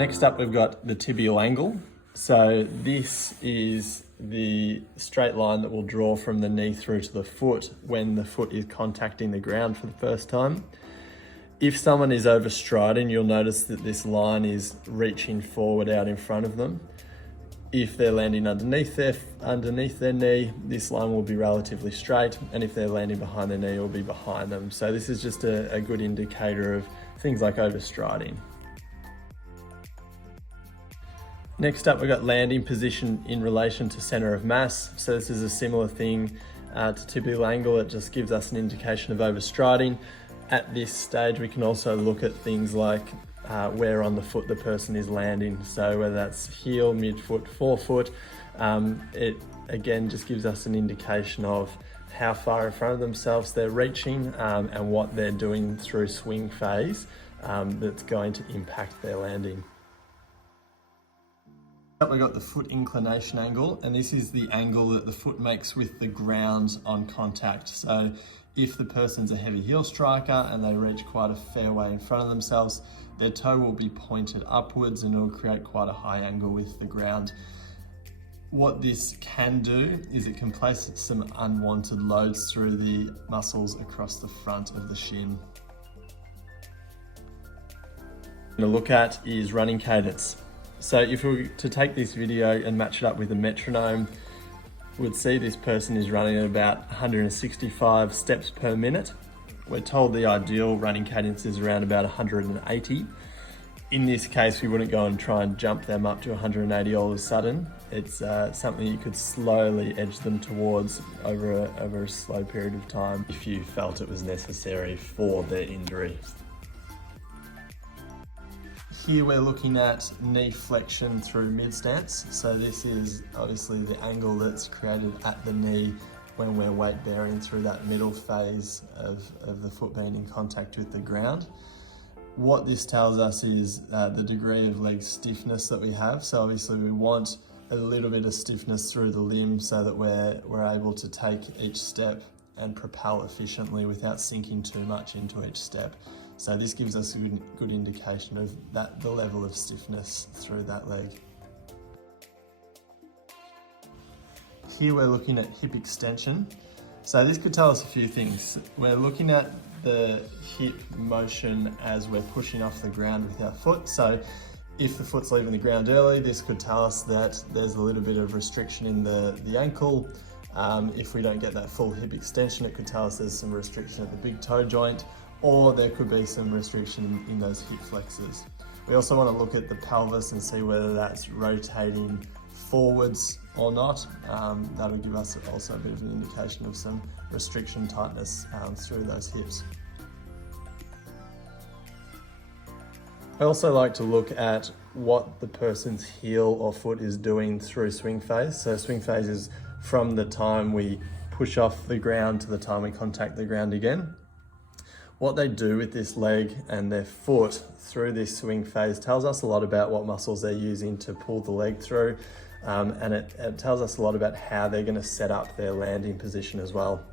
Next up, we've got the tibial angle. So this is the straight line that will draw from the knee through to the foot when the foot is contacting the ground for the first time. If someone is overstriding, you'll notice that this line is reaching forward out in front of them. If they're landing underneath their knee, this line will be relatively straight, and if they're landing behind their knee, it will be behind them. So this is just a good indicator of things like overstriding. Next up, we've got landing position in relation to center of mass. So this is a similar thing to tibial angle. It just gives us an indication of overstriding. At this stage, we can also look at things like where on the foot the person is landing. So whether that's heel, midfoot, forefoot, it again just gives us an indication of how far in front of themselves they're reaching and what they're doing through swing phase that's going to impact their landing. We've got the foot inclination angle, and this is the angle that the foot makes with the ground on contact. So if the person's a heavy heel striker and they reach quite a fair way in front of themselves, their toe will be pointed upwards and it'll create quite a high angle with the ground. What this can do is it can place some unwanted loads through the muscles across the front of the shin. What we're going to look at is running cadence. So if we were to take this video and match it up with a metronome, we'd see this person is running at about 165 steps per minute. We're told the ideal running cadence is around about 180. In this case, we wouldn't go and try and jump them up to 180 all of a sudden. It's something you could slowly edge them towards over a slow period of time if you felt it was necessary for their injury. Here we're looking at knee flexion through mid-stance. So this is obviously the angle that's created at the knee when we're weight bearing through that middle phase of the foot being in contact with the ground. What this tells us is the degree of leg stiffness that we have. So obviously we want a little bit of stiffness through the limb so that we're able to take each step and propel efficiently without sinking too much into each step. So this gives us a good indication of the level of stiffness through that leg. Here we're looking at hip extension. So this could tell us a few things. We're looking at the hip motion as we're pushing off the ground with our foot. So if the foot's leaving the ground early, this could tell us that there's a little bit of restriction in the ankle. If we don't get that full hip extension, it could tell us there's some restriction at the big toe joint, or there could be some restriction in those hip flexors. We also want to look at the pelvis and see whether that's rotating forwards or not. That'll give us also a bit of an indication of some restriction tightness through those hips. I also like to look at what the person's heel or foot is doing through swing phase. So swing phase is from the time we push off the ground to the time we contact the ground again. What they do with this leg and their foot through this swing phase tells us a lot about what muscles they're using to pull the leg through, and it tells us a lot about how they're going to set up their landing position as well.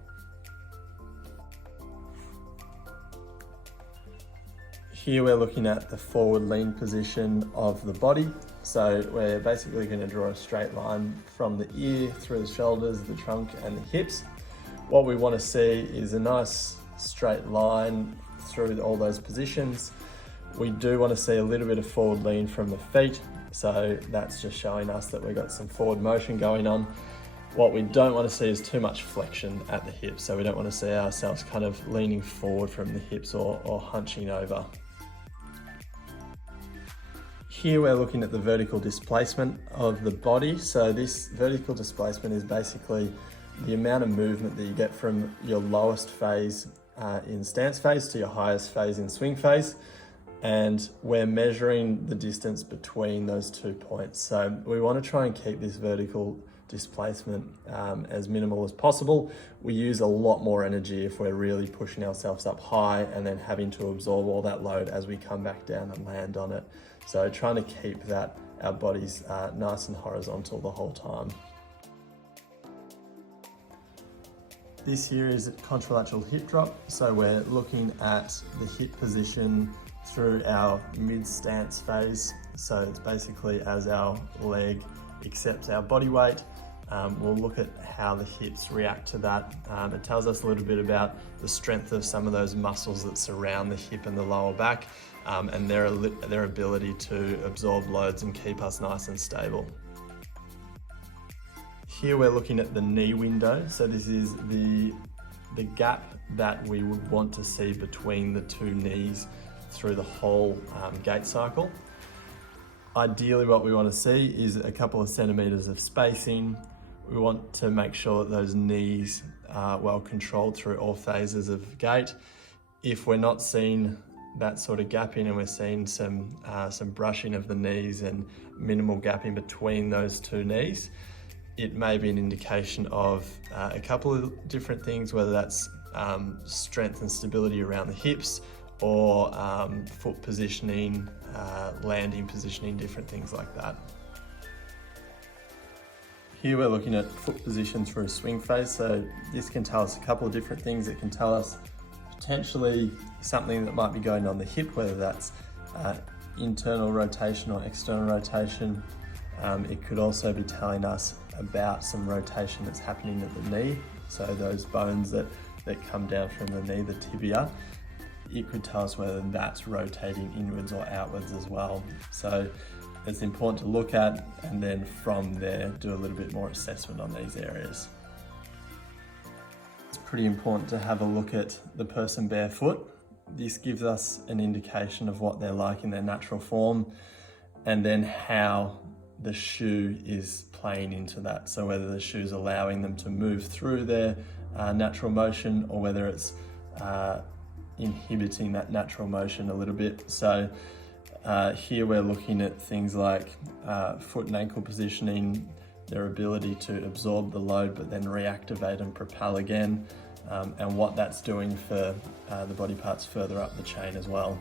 Here we're looking at the forward lean position of the body. So we're basically going to draw a straight line from the ear through the shoulders, the trunk and the hips. What we want to see is a nice straight line through all those positions. We do want to see a little bit of forward lean from the feet. So that's just showing us that we've got some forward motion going on. What we don't want to see is too much flexion at the hips. So we don't want to see ourselves kind of leaning forward from the hips or hunching over. Here we're looking at the vertical displacement of the body. So this vertical displacement is basically the amount of movement that you get from your lowest phase in stance phase to your highest phase in swing phase. And we're measuring the distance between those 2 points. So we want to try and keep this vertical displacement as minimal as possible. We use a lot more energy if we're really pushing ourselves up high and then having to absorb all that load as we come back down and land on it. So trying to keep our bodies nice and horizontal the whole time. This here is a contralateral hip drop. So we're looking at the hip position through our mid-stance phase. So it's basically as our leg accepts our body weight, we'll look at how the hips react to that. It tells us a little bit about the strength of some of those muscles that surround the hip and the lower back, and their ability to absorb loads and keep us nice and stable. Here we're looking at the knee window. So this is the gap that we would want to see between the two knees through the whole gait cycle. Ideally what we want to see is a couple of centimeters of spacing. We want to make sure that those knees are well controlled through all phases of gait. If we're not seeing that sort of gapping and we're seeing some brushing of the knees and minimal gapping between those two knees, it may be an indication of a couple of different things, whether that's strength and stability around the hips, or foot positioning, landing positioning, different things like that. Here we're looking at foot position through a swing phase. So this can tell us a couple of different things. It can tell us potentially something that might be going on the hip, whether that's internal rotation or external rotation. It could also be telling us about some rotation that's happening at the knee. So those bones that come down from the knee, the tibia, it could tell us whether that's rotating inwards or outwards as well. So it's important to look at, and then from there do a little bit more assessment on these areas. It's pretty important to have a look at the person barefoot. This gives us an indication of what they're like in their natural form, and then how the shoe is playing into that. So whether the shoe's allowing them to move through their natural motion, or whether it's inhibiting that natural motion a little bit. So here we're looking at things like foot and ankle positioning, their ability to absorb the load but then reactivate and propel again, and what that's doing for the body parts further up the chain as well.